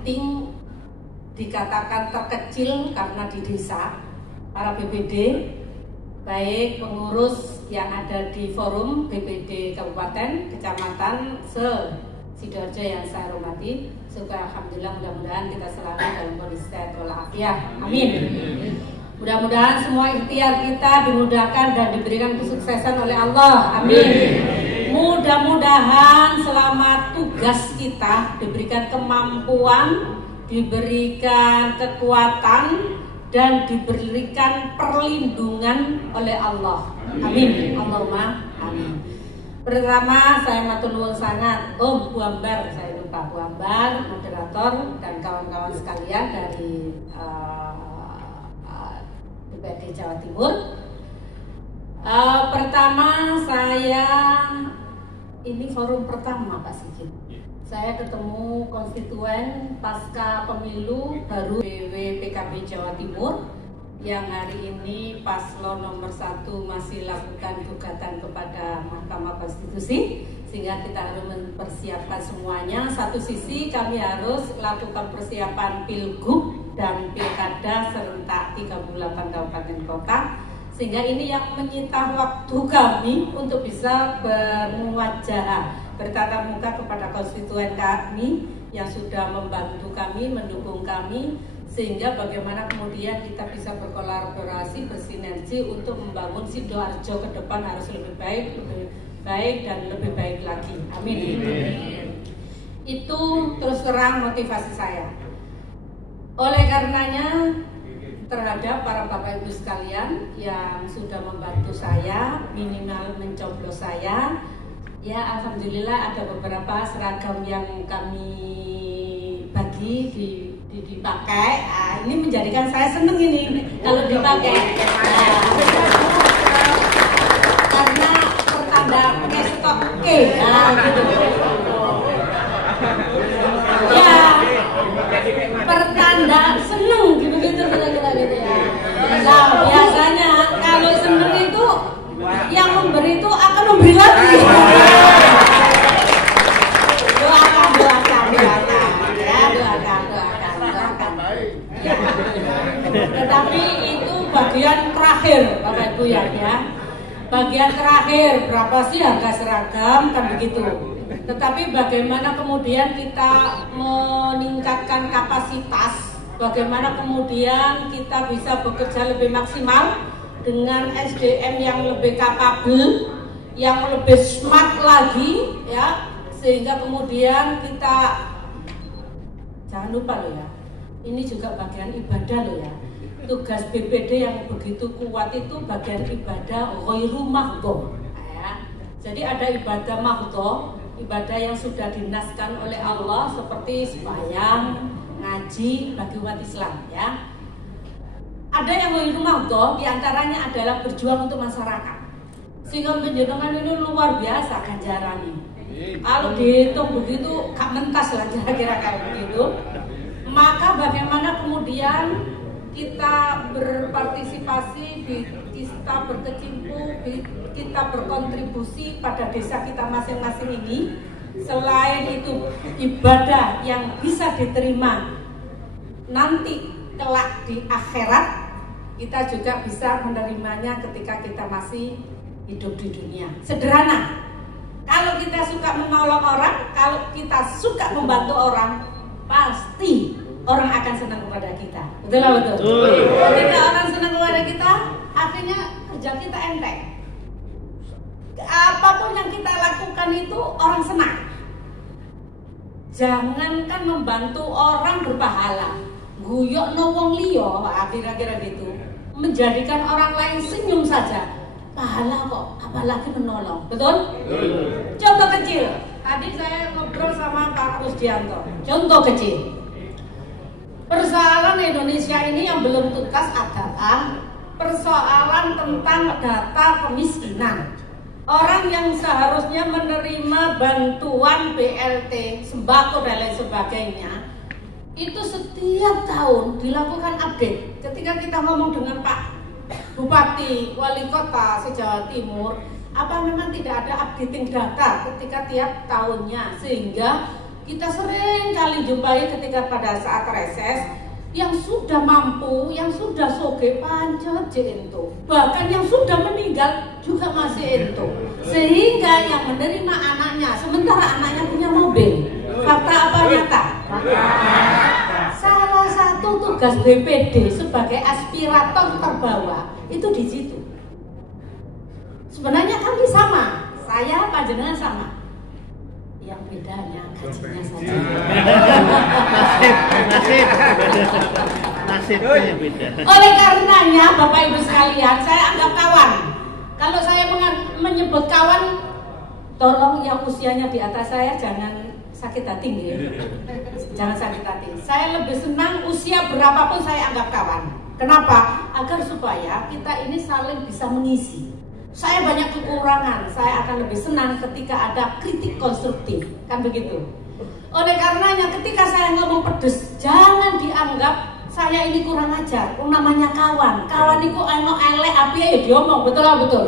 penting dikatakan terkecil karena di desa, para BPD, baik pengurus yang ada di forum BPD Kabupaten, Kecamatan, Sidoarjo yang saya hormati, alhamdulillah mudah-mudahan kita selalu dalam kondisi sehat walafiat. Amin. Mudah-mudahan semua ikhtiar kita dimudahkan dan diberikan kesuksesan oleh Allah. Amin. Mudah-mudahan selama tugas kita diberikan kemampuan, diberikan kekuatan, dan diberikan perlindungan oleh Allah. Amin. Allahumma amin. Pertama saya matur nuwun sangat Om Bu Ambar, saya lupa Bu Ambar, moderator dan kawan-kawan sekalian dari DPRD Jawa Timur. Pertama saya ini forum pertama Pak Sigit. Saya ketemu konstituen pasca pemilu baru PKB Jawa Timur yang hari ini paslon nomor 1 masih lakukan gugatan kepada Mahkamah Konstitusi, sehingga kita harus mempersiapkan semuanya. Satu sisi kami harus lakukan persiapan pilgub dan pilkada serentak 38 kabupaten kota, sehingga ini yang menyita waktu kami untuk bisa bermuwajahah, bertatap muka kepada konstituen kami yang sudah membantu kami, mendukung kami, sehingga bagaimana kemudian kita bisa berkolaborasi, bersinergi untuk membangun Sidoarjo ke depan harus lebih baik dan lebih baik lagi. Amin. Itu terus terang motivasi saya. Oleh karenanya terhadap para Bapak Ibu sekalian yang sudah membantu saya, minimal mencoblos saya, ya alhamdulillah ada beberapa seragam yang kami bagi dipakai. Ini menjadikan saya seneng ini kalau dipakai. Karena pertanda ngestok gitu. Ya, pertanda seneng gitu kira-kira gitu ya. Nah, biasanya kalau seneng itu yang memberi itu akan memberi lagi. Doakan. Ya. Tetapi itu bagian terakhir Bapak Ibu ya. Bagian terakhir berapa sih harga seragam kan begitu. Tetapi bagaimana kemudian kita meningkatkan kapasitas, bagaimana kemudian kita bisa bekerja lebih maksimal dengan SDM yang lebih kapabel, yang lebih smart lagi ya, sehingga kemudian kita jangan lupa loh ya, ini juga bagian ibadah loh ya. Tugas BPD yang begitu kuat itu bagian ibadah ghairu mahdhah ya. Jadi ada ibadah mahdhah, ibadah yang sudah dinaskan oleh Allah seperti sembahyang, ngaji bagi umat Islam ya. Ada yang ghairu mahdhah, diantaranya adalah berjuang untuk masyarakat. Sehingga penjenengan ini luar biasa ganjarannya. Kalau dihitung begitu gak mentas lah kira-kira kayak begitu. Maka bagaimana kemudian kita berpartisipasi, kita berkecimpung, kita berkontribusi pada desa kita masing-masing ini. Selain itu ibadah yang bisa diterima nanti kelak di akhirat, kita juga bisa menerimanya ketika kita masih hidup di dunia. Sederhana. Kalau kita suka menolong orang, kalau kita suka membantu orang, pasti orang akan senang kepada kita. Betul lah betul? Ketika orang senang kepada kita, akhirnya kerja kita enteng. Apapun yang kita lakukan itu orang senang. Jangankan membantu orang berpahala, guyok no wong liya, kira-kira gitu. Menjadikan orang lain senyum saja, pahala kok, apalagi menolong. Betul? Contoh kecil. Tadi saya ngobrol sama Pak Rusdianto. Contoh kecil. Persoalan Indonesia ini yang belum tuntas adalah persoalan tentang data kemiskinan. Orang yang seharusnya menerima bantuan BLT, sembako dan lain sebagainya, itu setiap tahun dilakukan update. Ketika kita ngomong dengan Pak Bupati, Wali Kota se-Jawa Timur, apa memang tidak ada updating data ketika tiap tahunnya, sehingga kita sering kali jumpai ketika pada saat reses yang sudah mampu, yang sudah soge pancet ento, bahkan yang sudah meninggal juga masih ento, sehingga yang menerima anaknya, sementara anaknya punya mobil. Fakta apa nyata? Salah satu tugas BPD sebagai aspirator terbawah itu di situ. Sebenarnya kami sama, saya panjenengan sama. Yang bedanya gajinya saja. Nasibnya beda. Oleh karenanya Bapak Ibu sekalian, saya anggap kawan. Kalau saya menyebut kawan, tolong yang usianya di atas saya jangan sakit hati ya. Jangan sakit hati. Saya lebih senang usia berapapun saya anggap kawan. Kenapa? Agar supaya kita ini saling bisa mengisi. Saya banyak kekurangan, saya akan lebih senang ketika ada kritik konstruktif, kan begitu. Oleh karenanya ketika saya ngomong pedes, jangan dianggap saya ini kurang ajar. Namanya kawan, kawan itu eno elek api ya diomong, betul nggak betul?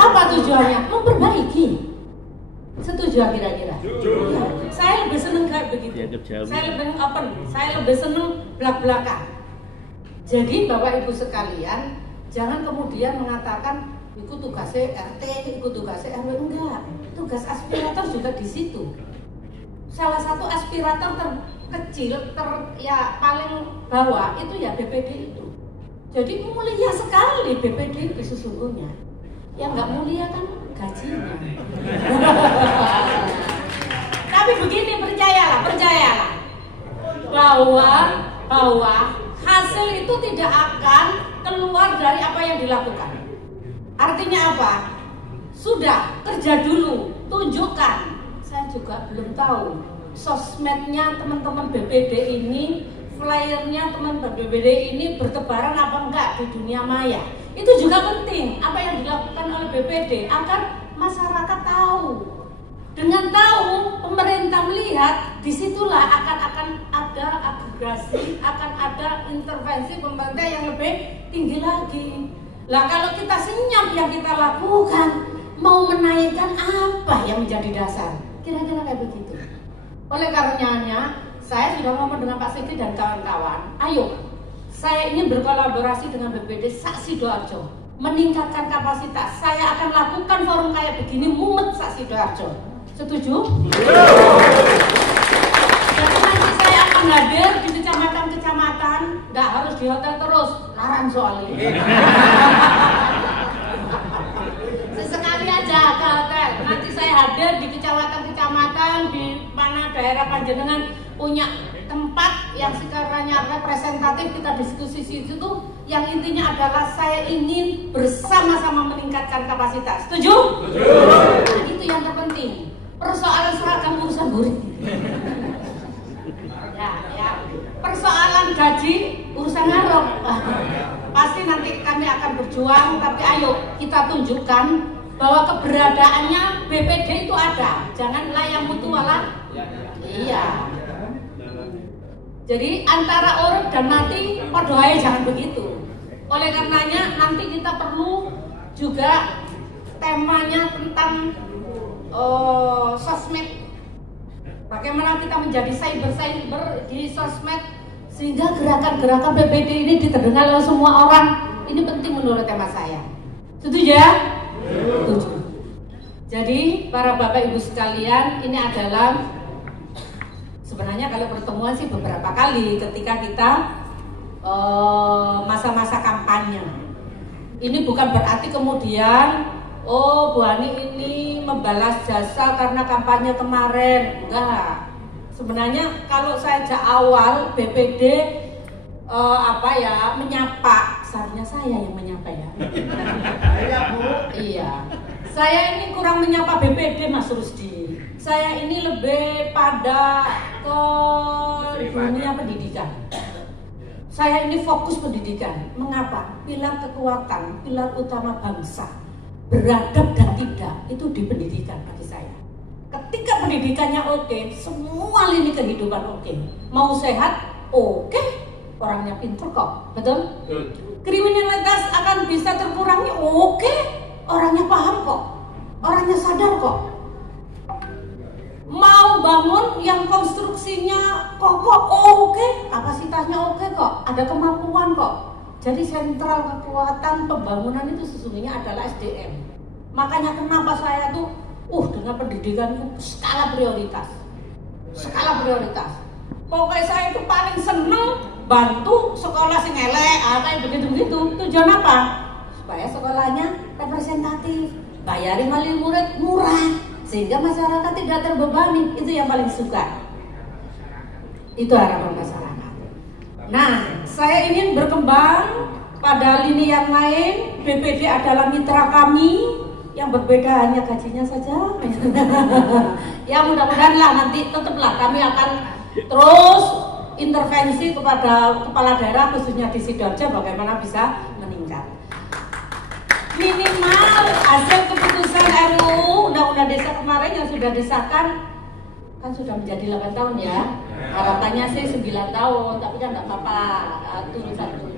Apa tujuannya? Memperbaiki. Setuju kira-kira? Ya, saya lebih senang kayak begitu. Saya lebih open, saya lebih senang belak-belakan. Jadi Bapak Ibu sekalian, jangan kemudian mengatakan ikut tugasnya RT, ikut tugasnya RW, enggak. Tugas aspirator juga di situ. Salah satu aspirator terkecil, paling bawah itu ya BPD itu. Jadi mulia sekali BPD itu sesungguhnya. Yang nggak mulia kan gajinya. Tapi begini, percayalah bahwa hasil itu tidak akan keluar dari apa yang dilakukan. Artinya apa? Sudah, kerja dulu, tunjukkan. Saya juga belum tahu sosmednya teman-teman BPD ini, flyernya teman-teman BPD ini bertebaran apa enggak di dunia maya. Itu juga penting, apa yang dilakukan oleh BPD agar masyarakat tahu. Dengan tahu, pemerintah melihat, disitulah akan ada agregasi, akan ada intervensi pemerintah yang lebih tinggi lagi. Lah kalau kita senyap yang kita lakukan, mau menaikkan apa yang menjadi dasar? Kira-kira kayak begitu. Oleh karenanya, saya sudah ngomong dengan Pak Sigit dan kawan-kawan, ayo, saya ingin berkolaborasi dengan BPD Sidoarjo, meningkatkan kapasitas. Saya akan lakukan forum kayak begini, mumet Sidoarjo. Setuju? Jadi nanti saya akan hadir di kecamatan-kecamatan, nggak harus di hotel terus, larang soalnya. Sesekali aja ke hotel. Nanti saya hadir di kecamatan-kecamatan, di mana daerah panjenengan punya tempat yang sekiranya representatif, kita diskusi situ tuh. Yang intinya adalah saya ingin bersama-sama meningkatkan kapasitas. Setuju? Nah, itu yang terpenting. Persoalan seragam urusan murid. Ya. Persoalan gaji urusan ngarok. Pasti nanti kami akan berjuang, tapi ayo kita tunjukkan bahwa keberadaannya BPD itu ada. Jangan layang mutualah. Iya. Jadi antara urip dan mati podo ae jangan begitu. Oleh karenanya nanti kita perlu juga temanya tentang sosmed. Bagaimana kita menjadi cyber di sosmed sehingga gerakan-gerakan BPD ini diterdengar oleh semua orang. Ini penting menurut tema saya. Setuju ya? Setuju. Jadi para Bapak Ibu sekalian, ini adalah sebenarnya kalau pertemuan sih beberapa kali ketika kita masa-masa kampanye. Ini bukan berarti kemudian Bu Hani ini membalas jasa karena kampanye kemarin. Enggak. Sebenarnya kalau saya sejak awal BPD menyapa, seharusnya saya yang menyapa ya. Iya Bu. Iya. Saya ini kurang menyapa BPD Mas Rusdi. Saya ini lebih pada ke dunia pendidikan. Saya ini fokus pendidikan. Mengapa? Pilar kekuatan, pilar utama bangsa, beradab dan tidak, itu di pendidikan bagi saya. Ketika pendidikannya oke, semua lini kehidupan oke. Mau sehat, oke. Orangnya pintar kok, betul? Kriminalitas akan bisa terkurangi, oke. Orangnya paham kok, orangnya sadar kok. Mau bangun yang konstruktif instruksinya kok oke, kapasitasnya oke kok, ada kemampuan kok. Jadi sentral kekuatan pembangunan itu sesungguhnya adalah SDM. Makanya kenapa saya tuh dengan pendidikan itu skala prioritas. Pokoknya saya itu paling seneng bantu sekolah sing elek, kayak begitu-begitu. Tujuan apa? Supaya sekolahnya representatif, bayarin wali murid murah, sehingga masyarakat tidak terbebani. Itu yang paling suka. Itu harapan masyarakat. Nah, saya ingin berkembang pada lini yang lain. BPD adalah mitra kami. Yang berbeda hanya gajinya saja. Ya mudah-mudahan lah nanti tetaplah kami akan terus intervensi kepada kepala daerah khususnya di Sidoarjo bagaimana bisa meningkat. Minimal hasil keputusan RUU Undang-Undang Desa kemarin yang sudah disahkan kan sudah menjadi 8 tahun ya. Harapannya sih 9 tahun, tapi kan tidak apa-apa, turun satu.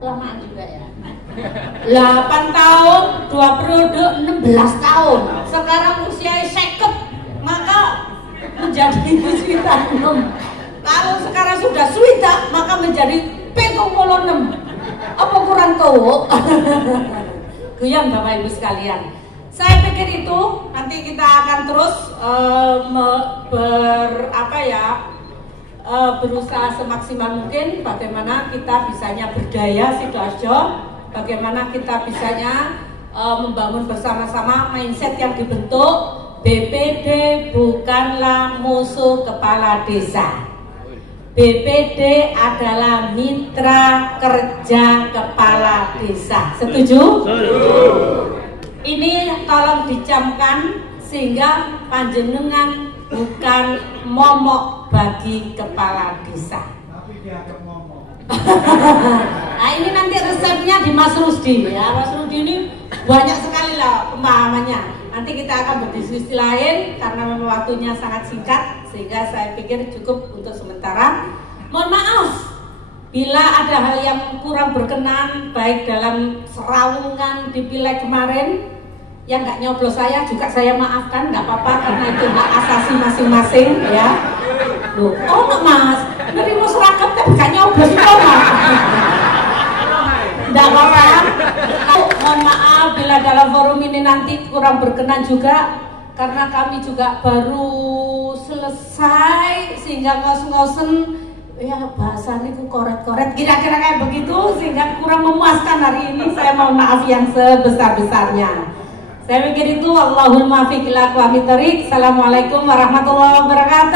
Kelamaan juga ya. 8 tahun, 2 periode 16 tahun. Sekarang usia 50, maka menjadi swita 6. Kalau sekarang sudah swita, maka menjadi 76. Apa kurang tahu? Guyam Bapak Ibu sekalian. Saya pikir itu nanti kita akan terus berusaha semaksimal mungkin bagaimana kita bisanya berdaya Sidoarjo, bagaimana kita bisanya membangun bersama-sama mindset yang dibentuk. BPD bukanlah musuh kepala desa. BPD adalah mitra kerja kepala desa. Setuju? Ini tolong dicamkan sehingga panjenengan bukan momok bagi kepala desa. Tapi dianggap momok. Nah ini nanti resepnya di Mas Rusdi ya. Mas Rusdi ini banyak sekali lah pemahamannya. Nanti kita akan berdiskusi lain karena memang waktunya sangat singkat sehingga saya pikir cukup untuk sementara. Mohon maaf bila ada hal yang kurang berkenan baik dalam serawungan di pileg kemarin. Yang nggak nyoblos saya juga saya maafkan, nggak apa-apa karena itu hak asasi masing-masing ya. Loh, nggak mas, nerima seragam tapi nggak nyoblos itu mas. Nggak apa-apa. Mohon maaf bila dalam forum ini nanti kurang berkenan juga karena kami juga baru selesai sehingga ngos-ngosen ya bahasanya itu koret-koret kira-kira kayak begitu sehingga kurang memuaskan hari ini. Saya mohon maaf yang sebesar-besarnya. Saya pikir itu Allahul muwaffiq ila aqwamit thoriq. Assalamualaikum warahmatullahi wabarakatuh.